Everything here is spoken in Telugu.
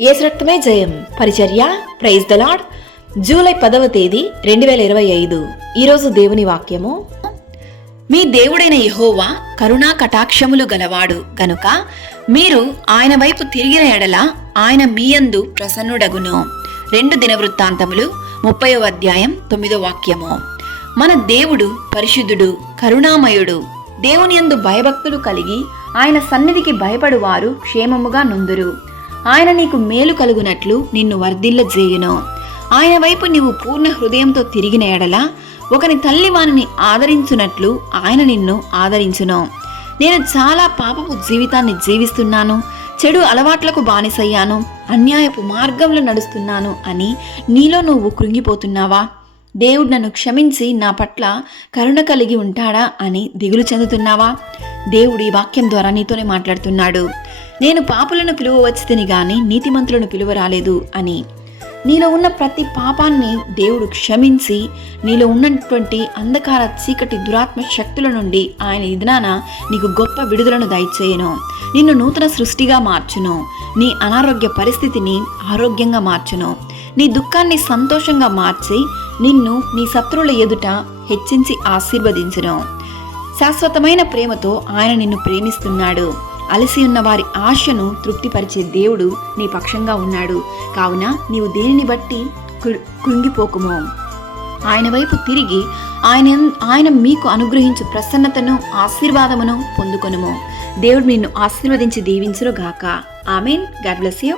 యేసు రక్తమే జయం పరిచర్య ప్రైజ్ ద లార్డ్. జూలై 10వ తేదీ 2025. ఈరోజు దేవుని వాక్యము, మీ దేవుడైన యెహోవా కరుణా కటాక్షములు గలవాడు గనుక మీరు ఆయన వైపు తిరిగిన ఎడల ఆయన మీయందు ప్రసన్నుడగును. 2 దినవృత్తాంతములు 30వ అధ్యాయం 9వ వాక్యము. మన దేవుడు పరిశుద్ధుడు, కరుణామయుడు. దేవుని యందు భయభక్తులు కలిగి ఆయన సన్నిధికి భయపడువారు క్షేమముగా నుందురు. ఆయన నీకు మేలు కలుగునట్లు నిన్ను వర్ధిల్లజేయును. ఆయన వైపు నీవు పూర్ణ హృదయంతో తిరిగిన ఎడల ఒకని తల్లి వానిని ఆదరించునట్లు ఆయన నిన్ను ఆదరించును. నేను చాలా పాపపు జీవితాన్ని జీవిస్తున్నాను, చెడు అలవాట్లకు బానిసయ్యాను, అన్యాయపు మార్గంలో నడుస్తున్నాను అని నీలో నువ్వు కృంగిపోతున్నావా? దేవుడు నన్ను క్షమించి నా పట్ల కరుణ కలిగి ఉంటాడా అని దిగులు చెందుతున్నావా? దేవుడు ఈ వాక్యం ద్వారా నీతోనే మాట్లాడుతున్నాడు. నేను పాపులను పిలువవచ్చి తిని గాని నీతిమంతులను పిలువరాలేదు అని. నీలో ఉన్న ప్రతి పాపాన్ని దేవుడు క్షమించి నీలో ఉన్నటువంటి అంధకార చీకటి దురాత్మ శక్తుల నుండి ఆయన ఇదినాన నీకు గొప్ప విడుదలను దయచేయను. నిన్ను నూతన సృష్టిగా మార్చును. నీ అనారోగ్య పరిస్థితిని ఆరోగ్యంగా మార్చును. నీ దుఃఖాన్ని సంతోషంగా మార్చి నిన్ను నీ శత్రువుల ఎదుట హెచ్చించి ఆశీర్వదించును. శాశ్వతమైన ప్రేమతో ఆయన నిన్ను ప్రేమిస్తున్నాడు. అలసి ఉన్న వారి ఆశను తృప్తిపరిచే దేవుడు నీ పక్షంగా ఉన్నాడు. కావున నీవు బట్టి కృంగిపోకుము. ఆయన వైపు తిరిగి ఆయన మీకు అనుగ్రహించు ప్రసన్నతను ఆశీర్వాదమును పొందుకొనుము. దేవుడు నిన్ను ఆశీర్వదించి దీవించును గాక. ఆమేన్. God bless you.